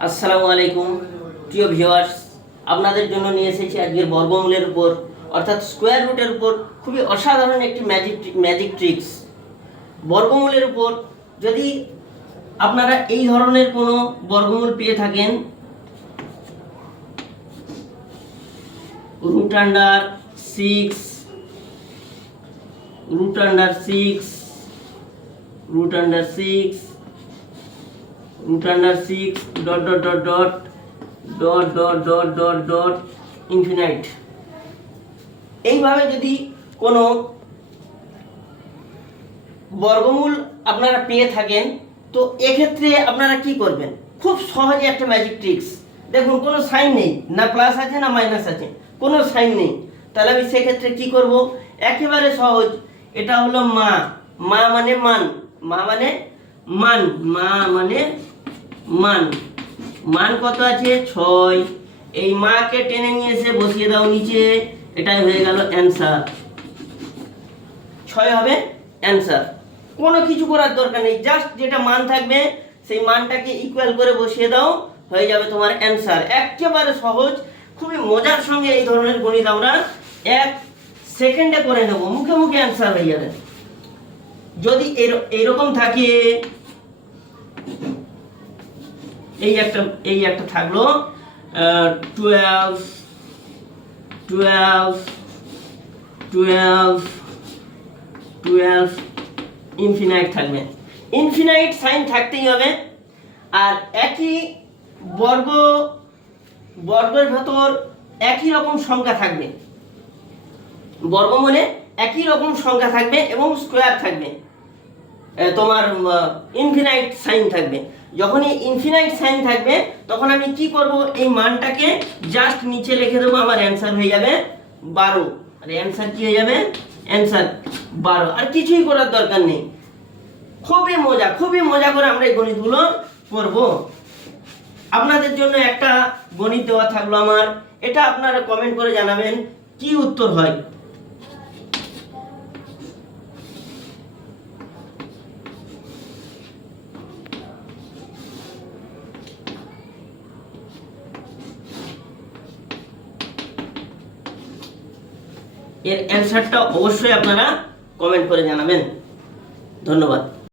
আসসালামু আলাইকুম প্রিয় ভিউয়ার্স, আপনাদের জন্য নিয়ে এসেছি আজকের বর্গমূলের উপর অর্থাৎ স্কোয়ার রুটের উপর খুবই অসাধারণ একটি ম্যাজিক ট্রিক্স। বর্গমূলের উপর যদি আপনারা এই ধরনের কোনো বর্গমূল পেয়ে থাকেন, root under six, root under six, root under six, root under 6 dot dot dot dot dot dot dot dot dot infinite। এইভাবে যদি কোনো বর্গমূল আপনারা পেয়ে থাকেন, তো এক্ষেত্রে আপনারা কি করবেন? খুব সহজে একটা ম্যাজিক ট্রিক্স। দেখুন, কোনো সাইন নেই, না প্লাস আছে না মাইনাস আছে, কোনো সাইন নেই। তাহলে আমি সেক্ষেত্রে কি করব? একেবারে সহজ। এটা হলো মা, মা মানে মান, মা মানে মান, মা মানে মান। মান কত আছে? 6। এই মাকে টেনে নিয়ে এসে বসিয়ে দাও নিচে, এটাই হয়ে গেল অ্যান্সার। 6 হবে অ্যান্সার। কোনো কিছু করার দরকার নেই, জাস্ট যেটা মান থাকবে সেই মানটাকে ইকুয়াল করে বসিয়ে দাও, হয়ে যাবে তোমার অ্যান্সার। একেবারে সহজ, খুবই মজার সঙ্গে এই ধরনের গণিত আমরা 1 সেকেন্ডে করে নেব, মুখে মুখে অ্যান্সার হয়ে যাবে। যদি এরকম থাকে, এই একটা থাকলো 12 12 12 12 ইনফিনাইট থাকবে। ইনফিনাইট সাইন থাকতেই হবে। আর একই বর্গের ভেতর একই রকম সংখ্যা থাকবে, বর্গমূলে একই রকম সংখ্যা থাকবে এবং স্কোয়ার থাকবে, তোমার ইনফিনাইট সাইন থাকবে। যখনই ইনফিনাইট সাইন থাকবে তখন আমি কি করব? এই মানটাকে জাস্ট নিচে লিখে দেবো, আমার অ্যান্সার হয়ে যাবে 12। আর অ্যান্সার কি হয়ে যাবে? অ্যান্সার 12। আর কিছুই করার দরকার নেই। খুবই মজা করে আমরা এই গণিতগুলো করব। আপনাদের জন্য একটা গণিত দেওয়া থাকলো আমার, এটা আপনারা কমেন্ট করে জানাবেন কি উত্তর হয়। এর অ্যান্সারটা অবশ্যই আপনারা কমেন্ট করে জানাবেন। ধন্যবাদ।